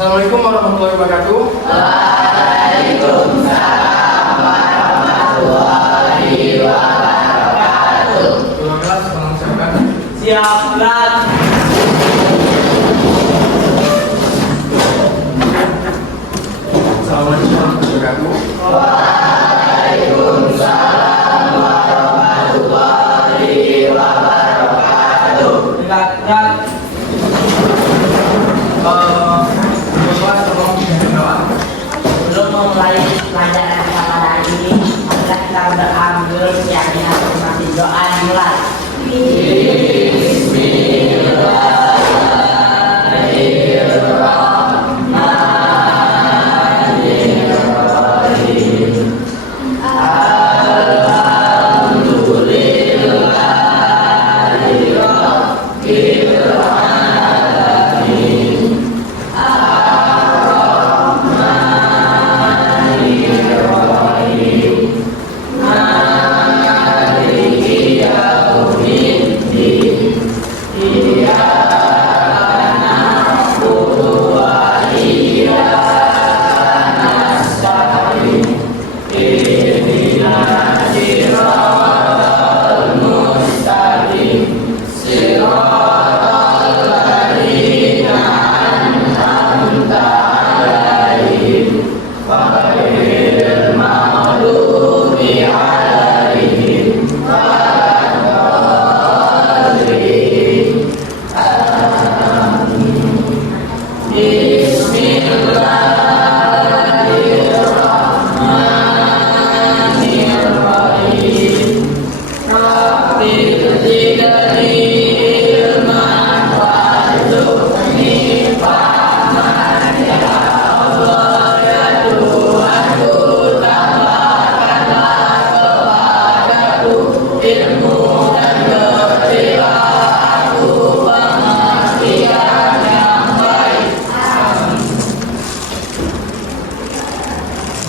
Assalamualaikum warahmatullahi wabarakatuh. Waalaikumsalam warahmatullahi wabarakatuh. Ketua kelas tolong siapkan. Siap, Lan. Assalamualaikum warahmatullahi wabarakatuh. Waalaikumsalam warahmatullahi wabarakatuh. Ketua kelas tolong berdoa. Sebelum memulai pelajaran kita pada hari ini, marilah kita berambil keyakinan masing-masing. Doa dimulai.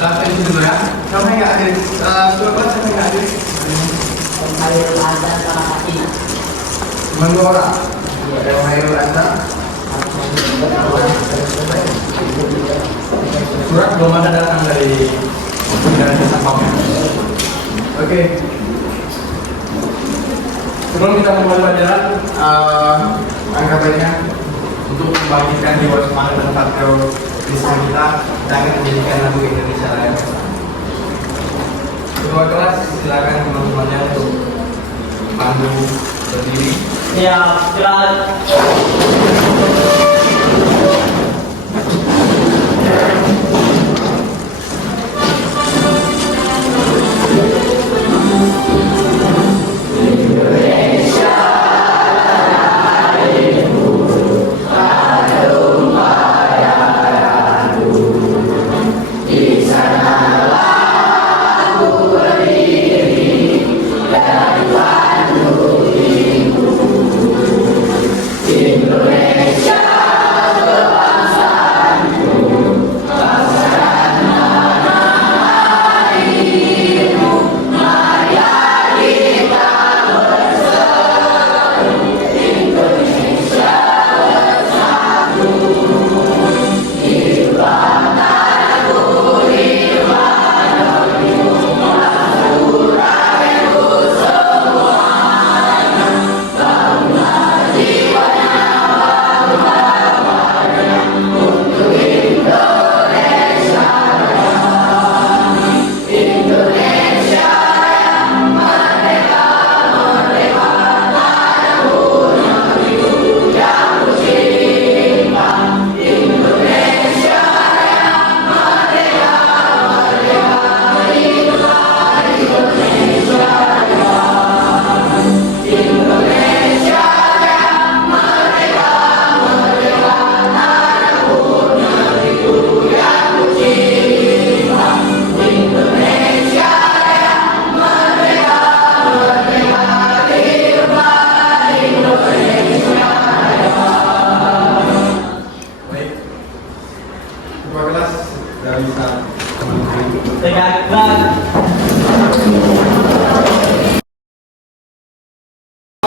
Langsung itu dulu ya. Siapa yang nggak hadir? Ketua kelas siapa yang nggak hadir? Khairul Azhar sama Fatina. Cuma 2 orang. Ada Khairul Azhar. Surat belum ada datang dari jasa pamnya. Oke. Sebelum kita memulai pelajaran, angka baiknya untuk membangkitkan jiwa semangat dan patriotisme kita akan menjadikan lagu Indonesia Raya. Ketua kelas silakan teman-temannya untuk pandu berdiri. Siap, Lan.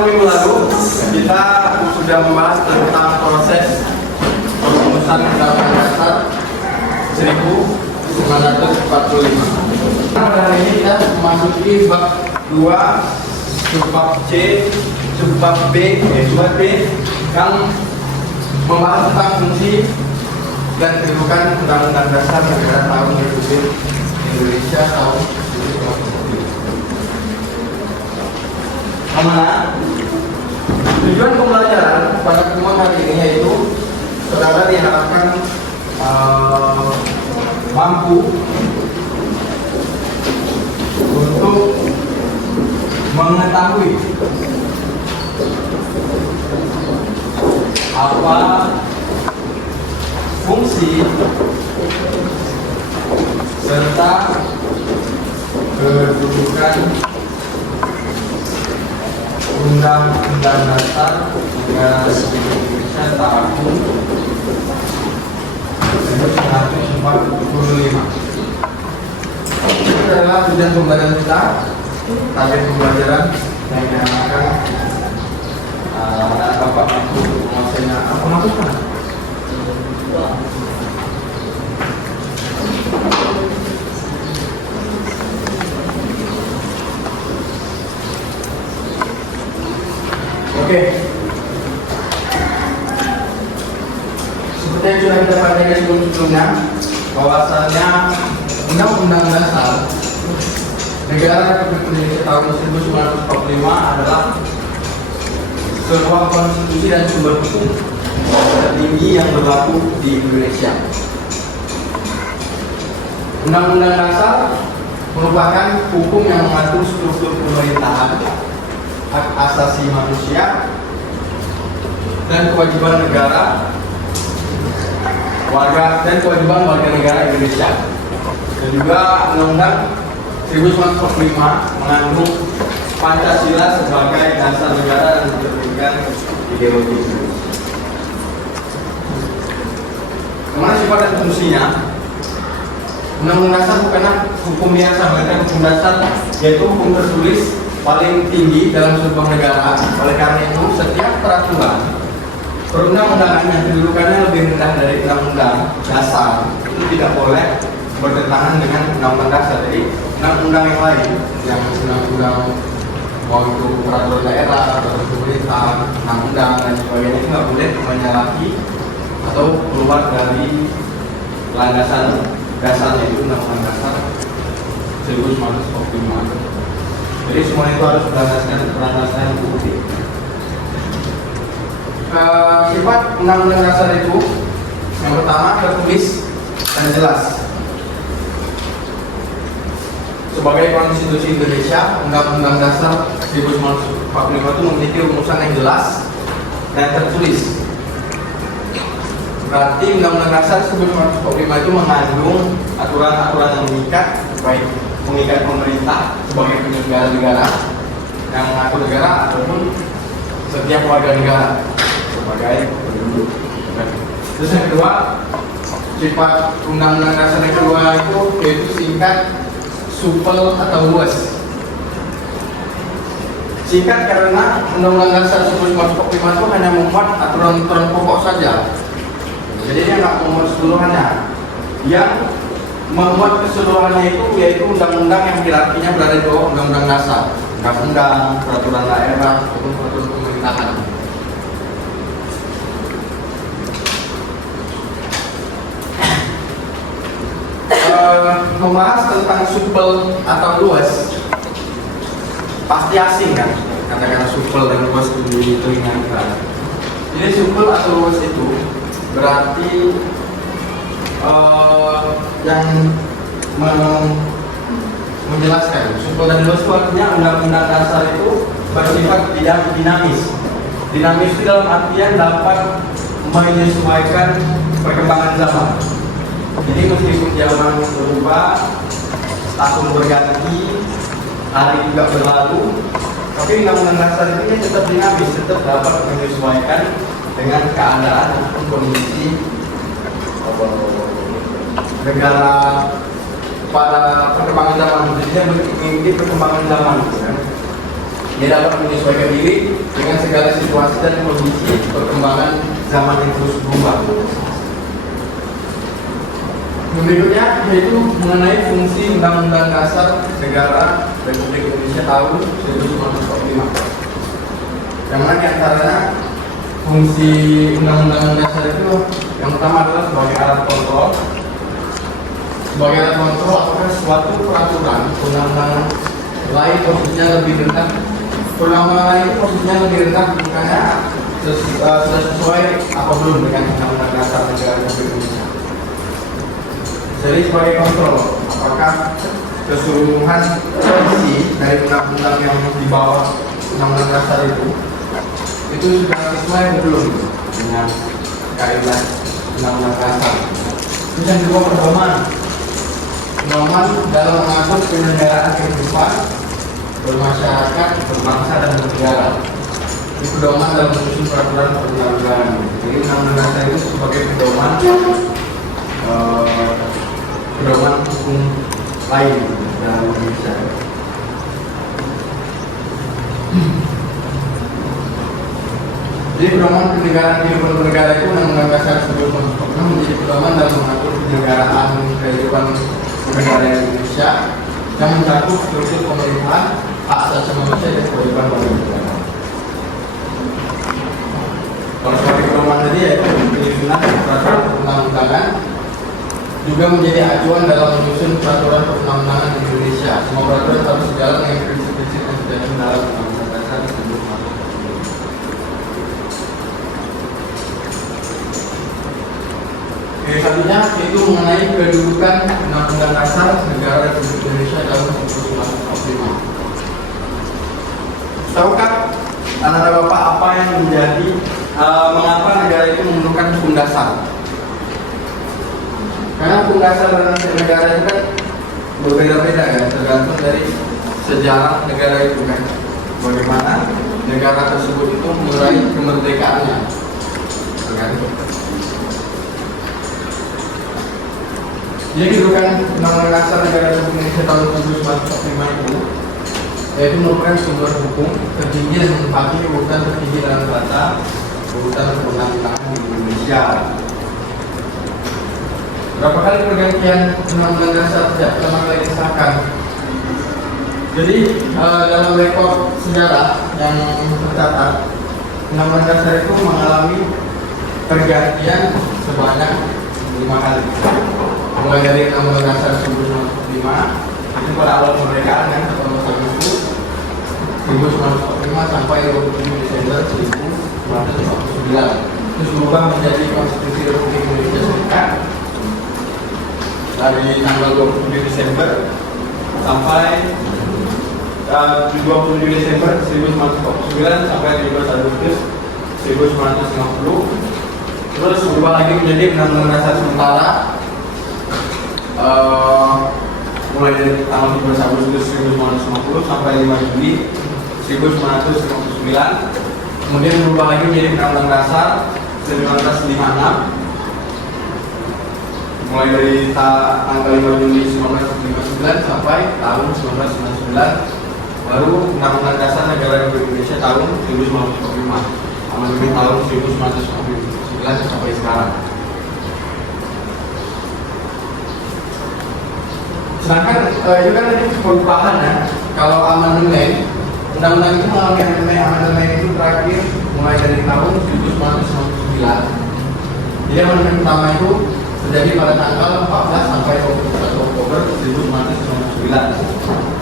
Minggu lalu kita sudah membahas tentang proses Rumusan Undang-Undang Dasar 1945. Pada hari ini kita memasuki bab 2, subbab C, subbab B, subbab B yang membahas tentang fungsi dan kedudukan Undang-Undang Dasar Negara tahun Republik Indonesia tahun 1945. Amanah. Tujuan pembelajaran pada pertemuan hari ini yaitu saudara diharapkan mampu untuk mengetahui apa fungsi serta kedudukan Undang-Undang Dasar Negara Republik Indonesia tahun 1945. Ini adalah tujuan pembelajaran kita, target pembelajaran yang akan Bapak mampu menguasainya. Apa maksudnya? Oke. Seperti yang sudah kita pelajari sebelumnya, bahwasannya Undang-Undang Dasar Negara Republik Indonesia tahun 1945 adalah sebuah konstitusi dan sumber hukum tertinggi yang berlaku di Indonesia. Undang-Undang Dasar merupakan hukum yang mengatur struktur pemerintahan, hak asasi manusia, dan kewajiban negara warga negara Indonesia. Dan juga Undang-Undang 1945 mengandung Pancasila sebagai dasar negara dan mencerminkan ideologi. Kemana sifat dan fungsinya? Undang-Undang Dasar bukanlah hukum biasa, melainkan hukum dasar, yaitu hukum tertulis paling tinggi dalam sebuah negara. Oleh karena itu, setiap peraturan perundang-undangan yang kedudukannya lebih rendah dari undang-undang dasar itu tidak boleh bertentangan dengan undang-undang dasar. Jadi undang-undang yang lain, yang undang-undang mau itu peraturan daerah, peraturan pemerintah, undang-undang dan sebagainya itu nggak boleh menyalahi atau keluar dari landasan dasarnya, itu undang-undang dasar 1945. Jadi semua itu harus berlandaskan bukti. Sifat undang-undang dasar itu yang pertama tertulis dan jelas. Sebagai konstitusi Indonesia, Undang-Undang Dasar 1945 itu memiliki rumusan yang jelas dan tertulis. Berarti Undang-Undang Dasar 1945 itu mengandung aturan-aturan yang mengikat, baik mengikat pemerintah sebagai penyelenggara negara yang mengatur negara ataupun setiap warga negara sebagai penduduk. Terus yang kedua, sifat Undang-Undang Dasar yang kedua itu yaitu singkat, supel atau luas. Singkat karena Undang-Undang Dasar 1945 itu hanya memuat aturan-aturan pokok saja. Jadi dia nggak memuat keseluruhannya. Yang memuat keseluruhannya itu yaitu undang-undang yang hierarkinya berada di bawah Undang-Undang Dasar, undang-undang, peraturan daerah, ataupun peraturan pemerintahan. Membahas tentang supel atau luas pasti asing kan, kata-kata supel dan luas itu telinga kita. Jadi supel atau luas itu berarti yang menjelaskan supel dan luas itu artinya undang-undang dasar itu bersifat tidak dinamis. Dinamis itu dalam artian dapat menyesuaikan perkembangan zaman. Jadi meskipun zaman berubah, tahun berganti, hari juga berlalu, tapi undang-undang dasar ini tetap dinamis, tetap dapat menyesuaikan dengan keadaan ataupun kondisi negara pada perkembangan zaman. Jadi dia mengikuti perkembangan zaman, kan? Dia dapat menyesuaikan diri dengan segala situasi dan kondisi perkembangan zaman yang terus berubah. Berikutnya yaitu mengenai fungsi Undang-Undang Dasar Negara Republik Indonesia tahun 1945. Yang mana diantaranya fungsi Undang-Undang Dasar itu yang pertama adalah sebagai alat kontrol. Sebagai alat kontrol apakah suatu peraturan undang-undang lain posisinya lebih rendah, undang-undang lain itu posisinya lebih rendah bukannya sudah sesuai apa belum dengan Undang-Undang Dasar Negara Republik Indonesia. Jadi sebagai kontrol apakah keseluruhan isi dari undang-undang yang di bawah Undang-Undang Dasar itu sudah sesuai atau belum dengan kaidah Undang-Undang Dasar. Terus yang kedua, pedoman dalam mengatur penyelenggaraan kehidupan bermasyarakat, berbangsa dan bernegara. Ini pedoman dalam menyusun peraturan perundang-undangan. Jadi Undang-Undang Dasar itu sebagai pedoman hukum lain dalam Indonesia. Jadi pedoman penyelenggaraan kehidupan bernegara itu Undang-Undang Dasar 1945 menjadi pedoman dalam mengatur penyelenggaraan kehidupan bernegara Indonesia yang mencakup struktur pemerintahan, hak asasi manusia dan kewajiban warga negara. Kalau sebagai pedoman tadi yaitu penyusunan peraturan perundang-undangan juga menjadi acuan dalam menyusun peraturan perundang-undangan di Indonesia. Semua peraturan harus sejalan dengan prinsip-prinsip yang sudah dalam Undang-Undang Dasar 1945. Selanjutnya yaitu mengenai kedudukan Undang-Undang Dasar Negara Republik Indonesia tahun 1945. Tahukah anak-anak bapak apa yang menjadi mengapa negara itu memerlukan hukum dasar? Karena hukum dasar dan negara itu kan berbeda-beda ya, tergantung dari sejarah negara itu kan. Bagaimana negara tersebut itu meraih kemerdekaannya. Tergantung. Jadi kedudukan Undang-Undang Dasar Negara Republik Indonesia tahun 1945 itu yaitu merupakan sumber hukum tertinggi dan menempati urutan tertinggi dalam tata urutan perundang-undangan di Indonesia. Berapa kali pergantian Undang-Undang Dasar sejak pertama kali disahkan? Jadi dalam rekor sejarah yang tercatat, Undang-Undang Dasar itu mengalami pergantian sebanyak 5 kali. Mulai dari Undang-Undang Dasar 1945 itu pada awal kemerdekaan yang 1 Agustus 1945 sampai 27 Desember 1949. Terus berubah menjadi Konstitusi Republik Indonesia Serikat dari tanggal 27 Desember sampai 27 Desember 1949 sampai 17 Agustus 1950. Terus berubah lagi menjadi Undang-Undang Dasar sementara mulai dari tanggal 17 Agustus 1950 sampai 5 Juli 1959. Kemudian berubah lagi menjadi Undang-Undang Dasar 1956 mulai dari tanggal 5 Juli 1959 sampai tahun 1999. Baru Undang-Undang Dasar Negara Republik Indonesia tahun 1945 amandemen tahun 1959 sampai sekarang. Sedangkan itu kan tadi perubahan ya. Kalau amandemen, undang-undang itu mengalami amandemen itu terakhir mulai dari tahun 1999. Jadi amandemen pertama itu terjadi pada tanggal 14 sampai 21 Oktober 1999.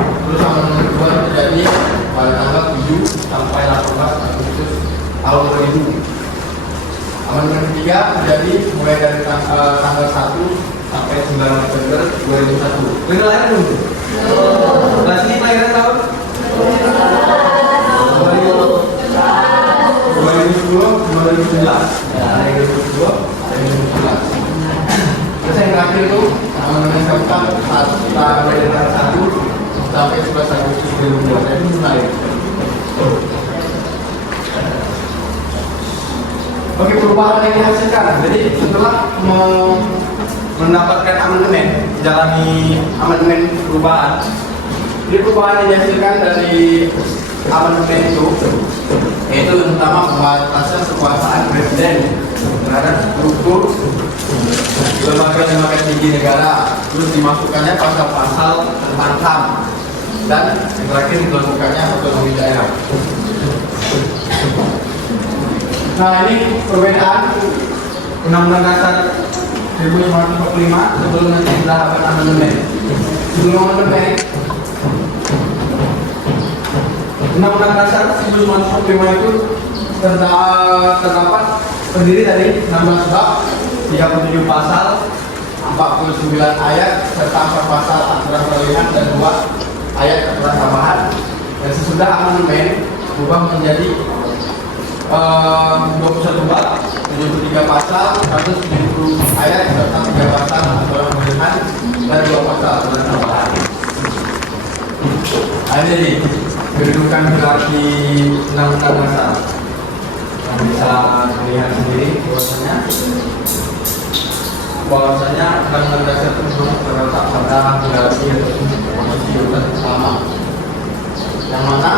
Terus amandemen kedua terjadi pada tanggal 7 sampai 18 Agustus tahun 2000. Amandemen ketiga terjadi mulai dari tanggal 1 sampai 9 November 2001. Benar lahir belum? Kelas ini lahiran tahun? 2010, 2011. Ya, 2010, 2011. Terus yang terakhir itu amandemen keempat setelah dari tanggal 1 sampai 11 Agustus 2002. Jadi mulai. Oke, perubahan yang dihasilkan. Jadi setelah mendapatkan amandemen, jalani amandemen perubahan. Jadi perubahan yang dihasilkan dari amandemen itu yaitu pertama pembatasan kekuasaan presiden terhadap struktur lembaga-lembaga tinggi negara, terus dimasukkannya pasal-pasal tentang HAM, dan yang terakhir dilakukannya otonomi daerah. Nah, ini perbedaan Undang-Undang Dasar 1945 sebelum nanti dilakukan amandemen. Sebelum amandemen, Undang-Undang Dasar 1945 itu terdapat terdiri dari 16 bab, 37 pasal, 49 ayat, serta 4 pasal aturan peralihan dan 2 ayat aturan tambahan. Dan sesudah amandemen berubah menjadi 21 bab, 73 pasal, 170 ayat, serta 3 pasal aturan peralihan dan 2 pasal aturan tambahan. Ini jadi kedudukan hierarki Undang-Undang Dasar. Bisa melihat sendiri bahwasanya Undang-Undang Dasar tersebut terletak pada hierarki posisi urutan pertama, yang mana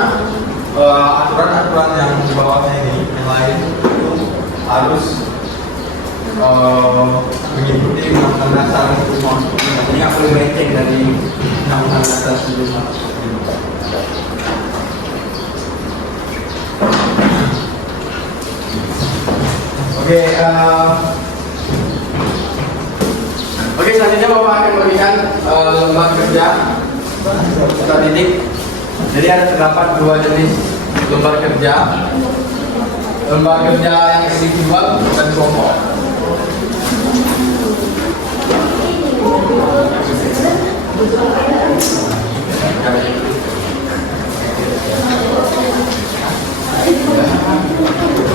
aturan-aturan yang di bawahnya ini yang lain itu harus mengikuti Undang-Undang Dasar 1945. Ini nggak boleh melenceng dari Undang-Undang Dasar 1945. Oke, selanjutnya Bapak akan memberikan lembaga kerja peserta didik. Jadi ada terdapat 2 jenis lembaga kerja. Lembaga kerja yang individual dan kelompok.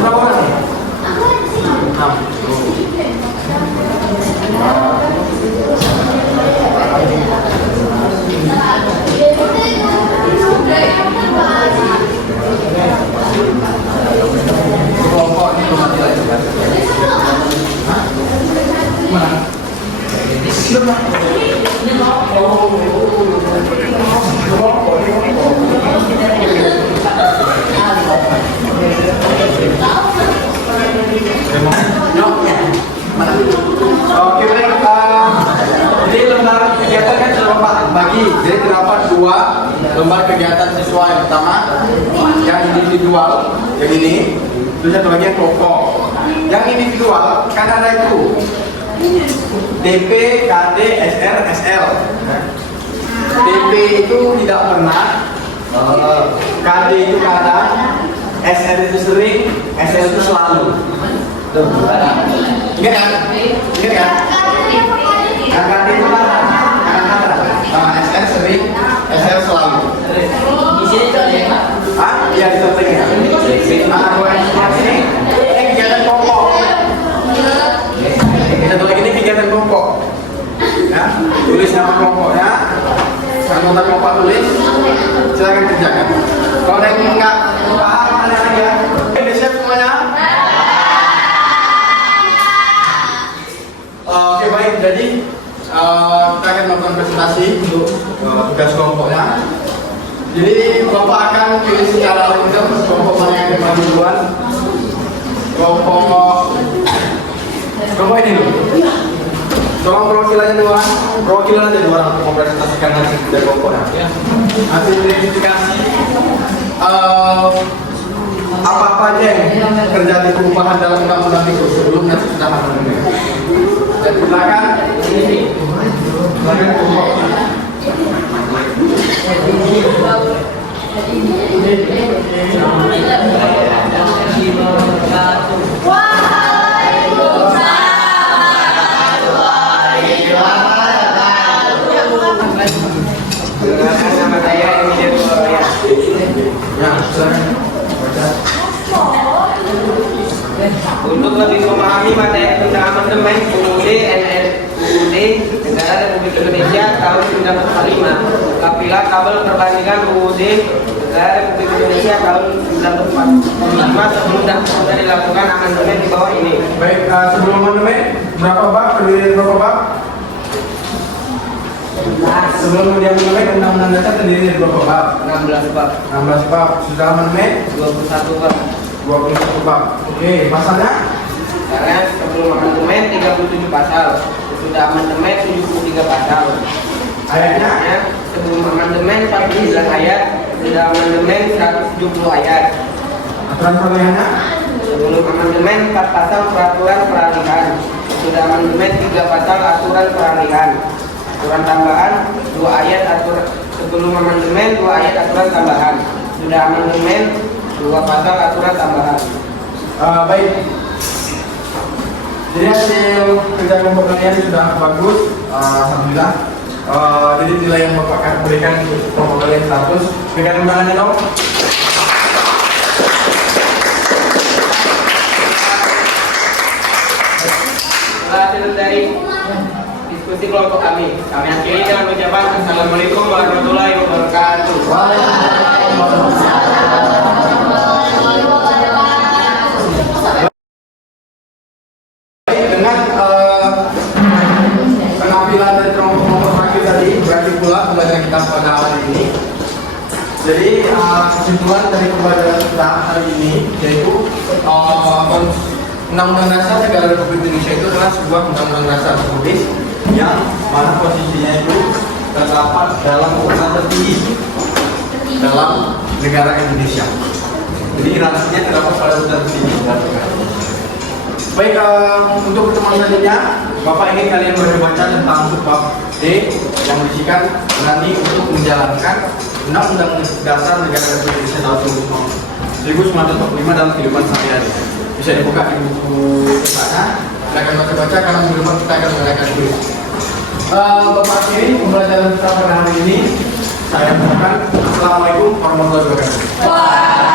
Berapa orang nih? 6. Oke, baik. Jadi lembaga kegiatan kan sudah bagi. Jadi terdapat 2 lembaga kegiatan siswa. Yang pertama yang individual, yang ini. Itu satu lagi yang kelompok. Yang individual kan ada itu DP, KD, SR, SL. DP itu tidak pernah, KD itu kadang, SR itu sering, SL itu selalu. Ingat kan? Ingat kan? Yang KD itu kadang, sama SR sering, SL selalu. Di sini tuh ada yang Iya, di sampingnya. Dua yang seperti ini kegiatan kelompok. Satu lagi ini kegiatan kelompok. Ya, tulis nama kelompoknya, anggota kelompok tulis, silakan kerjakan. Kalau ada yang enggak paham, ada lagi ya. Oke, siap semuanya. Oke, baik. Jadi kita akan melakukan presentasi untuk tugas kelompoknya. Jadi Bapak akan pilih secara random kelompok mana yang dimana duluan. Kelompok ini dulu. Tolong perwakilannya duluan. Perwakilan aja dua orang untuk mempresentasikan hasil dari kelompoknya. Hasil identifikasi apa-apa aja yang terjadi perubahan dalam undang-undang itu sebelumnya sudah amandemen. Dan silakan kelompok. Untuk lebih memahami materi tentang amandemen UUD NRUUD Negara Republik Indonesia tahun 1945, apabila tabel perbandingan UUD Negara Republik Indonesia tahun 1945 sebelum dan sudah dilakukan amandemen di bawah ini. Baik, sebelum amandemen berapa bab? Terdiri dari berapa bab? Sebelum amandemen Undang-Undang Dasar terdiri dari berapa bab? 16 bab, 16 bab. Sudah amandemen 21 bab. 21 bab. Oke, pasalnya Karena sebelum amandemen 37 pasal, sudah amandemen 73 pasal. Ayatnya Ya, sebelum amandemen 49 ayat, sudah amandemen 170 ayat. aturan tambahannya Sebelum amandemen 4 pasal peraturan peralihan, sudah amandemen 3 pasal aturan peralihan. Aturan tambahan 2 ayat aturan sebelum amandemen 2 ayat aturan tambahan. Sudah amandemen 2 pasal aturan tambahan. baik. Jadi hasil kerja kelompok kalian sudah bagus, alhamdulillah. Jadi nilai yang Bapak akan berikan untuk kelompok kalian 100. Berikan undangannya dong. Setelah hasil dari diskusi kelompok kami akhiri dengan ucapan Assalamualaikum warahmatullahi wabarakatuh. Dengan penampilan dari kelompok terakhir tadi berarti pula pembelajaran kita pada hari ini. Jadi kesimpulan dari pembelajaran kita hari ini yaitu Undang-Undang Dasar Negara Republik Indonesia itu adalah sebuah undang-undang dasar tertulis yang mana posisinya itu terdapat dalam urutan tertinggi dalam negara Indonesia. Jadi hierarkinya terdapat pada urutan tertinggi. Baik, untuk pertemuan selanjutnya, Bapak ingin kalian berbaca tentang bab D yang berisikan nanti untuk menjalankan Undang-Undang Dasar Negara Republik Indonesia tahun 1945 dalam kehidupan sehari-hari. Bisa dibuka di buku sana. Silakan baca-baca karena minggu depan kita akan mengadakan kuis. Bapak akhiri pembelajaran kita pada hari ini. Saya ucapkan Assalamualaikum warahmatullahi wabarakatuh.